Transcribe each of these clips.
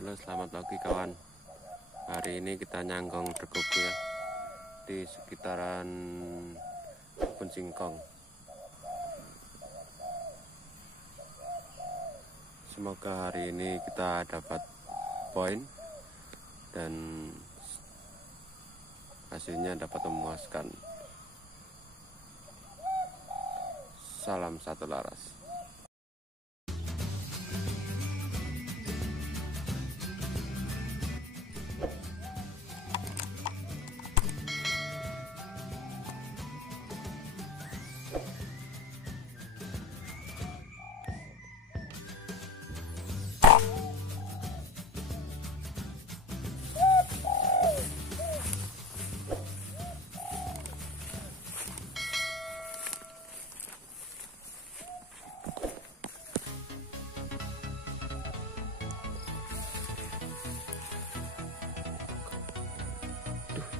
Halo, selamat pagi kawan. Hari ini kita nyanggong berkuku ya di sekitaran kebun singkong. Semoga hari ini kita dapat poin dan hasilnya dapat memuaskan. Salam satu laras.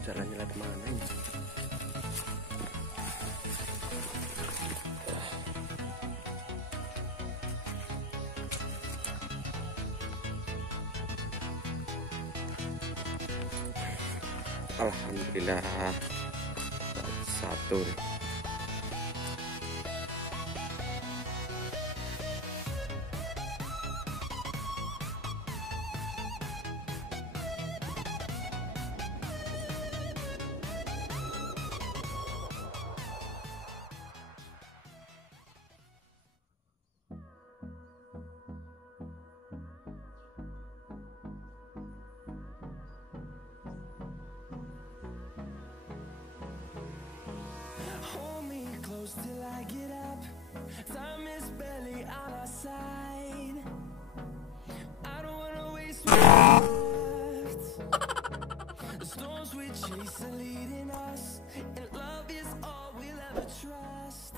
Jalannya lagi mana ini? Alhamdulillah satu. Till I get up, time is barely on our side. I don't wanna waste what's left. The storms we chase are leading us, and love is all we'll ever trust.